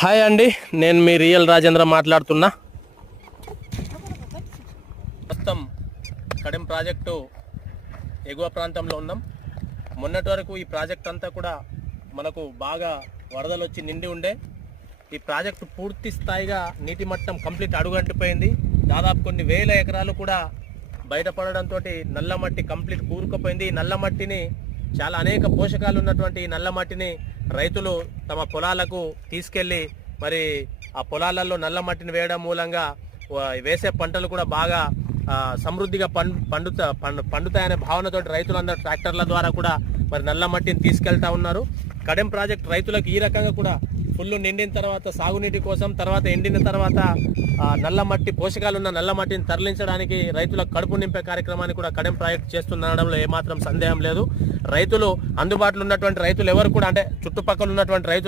Hi అండి, నేను మీ real Rajendra మాట్లాడుతున్నా. ప్రస్తుతం కడెం ప్రాజెక్టు ఎగువ ప్రాంతంలో ఉన్నాం. మొన్నటి వరకు ఈ ప్రాజెక్ట్ అంతా కూడా మనకు బాగా వరదలు వచ్చి నిండి ఉండే. ఈ ప్రాజెక్టు పూర్తి స్థాయిగా నీటి మట్టం కంప్లీట్ అడుగంటిపోయింది. దాదాపు కొన్ని వేల ఎకరాలు కూడా బయటపడడంతో నల్ల మట్టి కంప్లీట్ కూరుకుపోయింది. ఈ నల్ల మట్టిని చాలా అనేక పోషకాలు ఉన్నటువంటి ఈ నల్ల మట్టిని రైతులు తమ పొలాలకు తీసుకెళ్ళి మరి ఆ పొలాలలో నల్ల మట్టిని వేయడం మూలంగా వేసే పంటలు కూడా బాగా సమృద్ధిగా పండుతాయనే భావనతో రైతులందరూ ట్రాక్టర్ల ద్వారా కూడా మరి నల్ల మట్టిని తీసుకెళ్తా ఉన్నారు. కడెం ప్రాజెక్ట్ రైతులకు ఈ రకంగా కూడా ఫుల్ నిండిన తర్వాత సాగునీటి కోసం, తర్వాత ఎండిన తర్వాత నల్ల మట్టి పోషకాలు ఉన్న నల్ల మట్టిని తరలించడానికి రైతులకు కడుపు నింపే కార్యక్రమాన్ని కూడా కడెం ప్రాజెక్ట్ చేస్తుండడంలో ఏమాత్రం సందేహం లేదు. రైతులు అందుబాటులో ఉన్నటువంటి రైతులు ఎవరు కూడా అంటే చుట్టుపక్కల ఉన్నటువంటి రైతులు